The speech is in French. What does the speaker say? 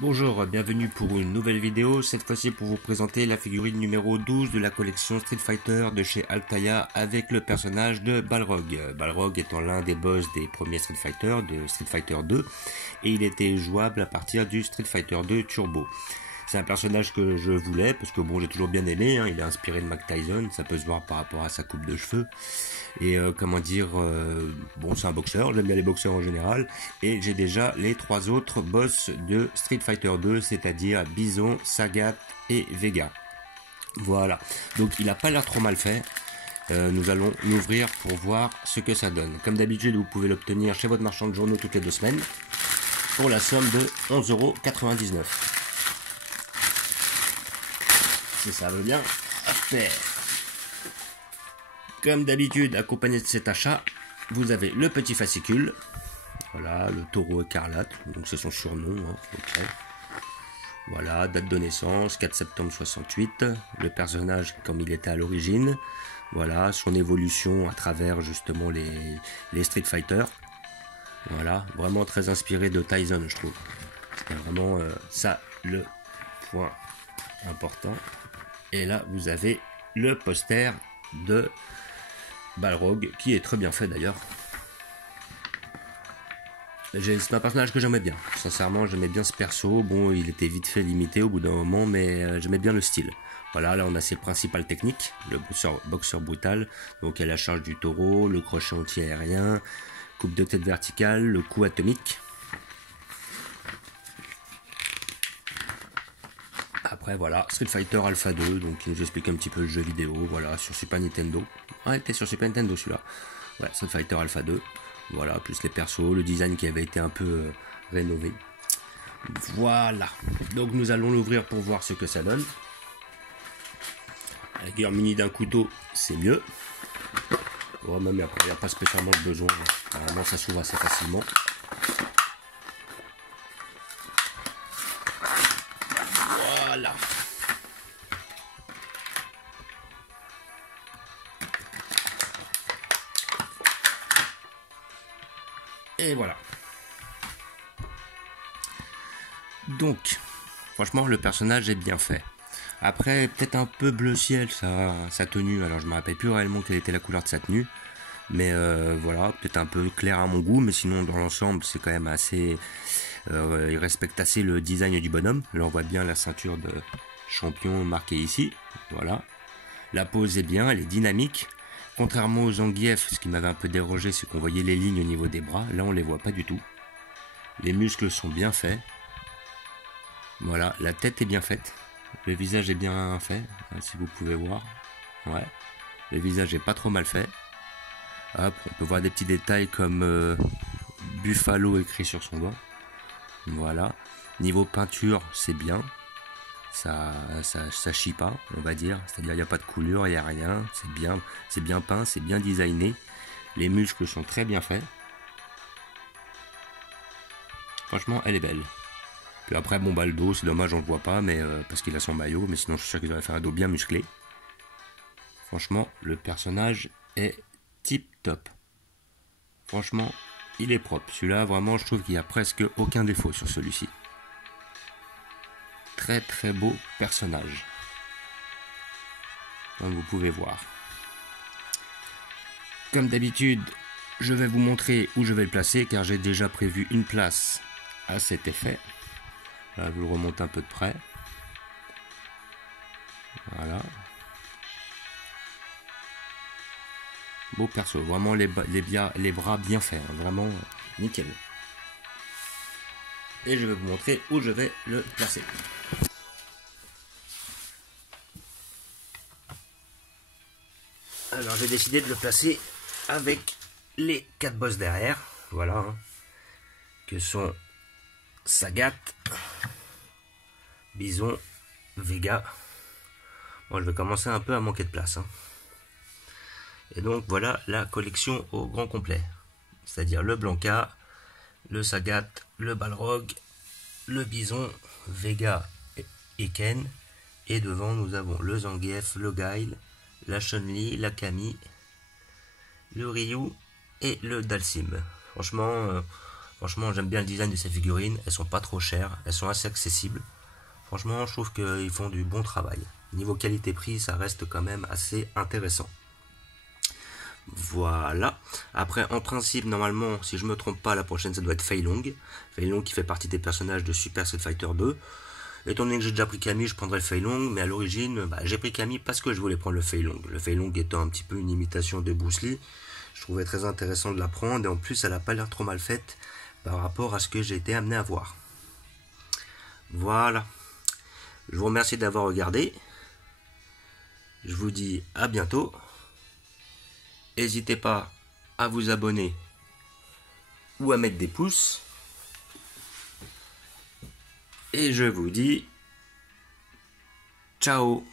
Bonjour, bienvenue pour une nouvelle vidéo, cette fois-ci pour vous présenter la figurine numéro 12 de la collection Street Fighter de chez Altaïa avec le personnage de Balrog. Balrog étant l'un des boss des premiers Street Fighter, de Street Fighter 2, et il était jouable à partir du Street Fighter 2 Turbo. C'est un personnage que je voulais, parce que bon, j'ai toujours bien aimé, il est inspiré de Mike Tyson, ça peut se voir par rapport à sa coupe de cheveux. Et bon, c'est un boxeur, j'aime bien les boxeurs en général. Et j'ai déjà les trois autres boss de Street Fighter 2, c'est-à-dire Bison, Sagat et Vega. Voilà, donc il n'a pas l'air trop mal fait. Nous allons l'ouvrir pour voir ce que ça donne. Comme d'habitude, vous pouvez l'obtenir chez votre marchand de journaux toutes les 2 semaines, pour la somme de 11,99 €. Si ça veut bien faire. Comme d'habitude, accompagné de cet achat, vous avez le petit fascicule. Voilà, le taureau écarlate, donc c'est son surnom. Okay. Voilà, date de naissance, 4 septembre 68. Le personnage comme il était à l'origine. Voilà, son évolution à travers justement les Street Fighter. Voilà, vraiment très inspiré de Tyson, je trouve. C'était vraiment ça le point important. Et là, vous avez le poster de Balrog, qui est très bien fait d'ailleurs. C'est un personnage que j'aimais bien. Sincèrement, j'aimais bien ce perso. Bon, il était vite fait limité au bout d'un moment, mais j'aimais bien le style. Voilà, là on a ses principales techniques. Le boxeur brutal, donc il y a la charge du taureau, le crochet anti-aérien, coupe de tête verticale, le coup atomique. Après voilà, Street Fighter Alpha 2, donc il nous explique un petit peu le jeu vidéo, voilà, sur Super Nintendo. Ah, il était sur Super Nintendo celui-là. Ouais, Street Fighter Alpha 2. Voilà, plus les persos, le design qui avait été un peu rénové. Voilà, donc nous allons l'ouvrir pour voir ce que ça donne. La guerre muni d'un couteau, c'est mieux. Bon, même après, il n'y a pas spécialement de besoin. Normalement, ça s'ouvre assez facilement. Voilà. Et voilà. Donc, franchement, le personnage est bien fait. Après, peut-être un peu bleu ciel, sa tenue. Alors, je me rappelle plus réellement quelle était la couleur de sa tenue. Mais voilà, peut-être un peu clair à mon goût. Mais sinon, dans l'ensemble, c'est quand même assez... il respecte assez le design du bonhomme. Là, on voit bien la ceinture de champion marquée ici. Voilà. La pose est bien, elle est dynamique. Contrairement aux Zangief, ce qui m'avait un peu dérangé, c'est qu'on voyait les lignes au niveau des bras. Là, on les voit pas du tout. Les muscles sont bien faits. Voilà, la tête est bien faite. Le visage est bien fait, si vous pouvez voir. Ouais, le visage est pas trop mal fait. Hop, on peut voir des petits détails comme Buffalo écrit sur son doigt. Voilà. Niveau peinture, c'est bien. Ça chie pas, on va dire. C'est-à-dire, il n'y a pas de coulure, il n'y a rien. C'est bien peint, c'est bien designé. Les muscles sont très bien faits. Franchement, elle est belle. Puis après, bon, bah, le dos, c'est dommage, on le voit pas, mais parce qu'il a son maillot. Mais sinon, je suis sûr qu'il devrait faire un dos bien musclé. Franchement, le personnage est tip top. Franchement, il est propre. Celui-là, vraiment, je trouve qu'il n'y a presque aucun défaut sur celui-ci. Très très beau personnage. Comme vous pouvez voir. Comme d'habitude, je vais vous montrer où je vais le placer, car j'ai déjà prévu une place à cet effet. Là, je vous le remonte un peu de près. Voilà. Beau perso, vraiment les bras bien faits, hein, vraiment nickel. Et je vais vous montrer où je vais le placer. Alors j'ai décidé de le placer avec les 4 boss derrière, voilà, hein, que sont Sagat, Bison, Vega. Bon, je vais commencer un peu à manquer de place, hein. Et donc voilà la collection au grand complet, c'est-à-dire le Blanka, le Sagat, le Balrog, le Bison, Vega et Ken. Et devant nous avons le Zangief, le Guile, la Chun-Li, la Camille, le Ryu et le Dalsim. Franchement, Franchement, j'aime bien le design de ces figurines. Elles sont pas trop chères, elles sont assez accessibles. Franchement, je trouve qu'ils font du bon travail. Niveau qualité-prix, ça reste quand même assez intéressant. Voilà. Après, en principe, normalement, si je me trompe pas, la prochaine, ça doit être Fei Long. Fei Long qui fait partie des personnages de Super Street Fighter 2. Étant donné que j'ai déjà pris Camille, je prendrai le Fei Long, mais à l'origine, j'ai pris Camille parce que je voulais prendre le Fei Long. Le Fei Long étant un petit peu une imitation de Bruce Lee, je trouvais très intéressant de la prendre, et en plus, elle n'a pas l'air trop mal faite par rapport à ce que j'ai été amené à voir. Voilà. Je vous remercie d'avoir regardé. Je vous dis à bientôt. N'hésitez pas à vous abonner ou à mettre des pouces. Et je vous dis ciao.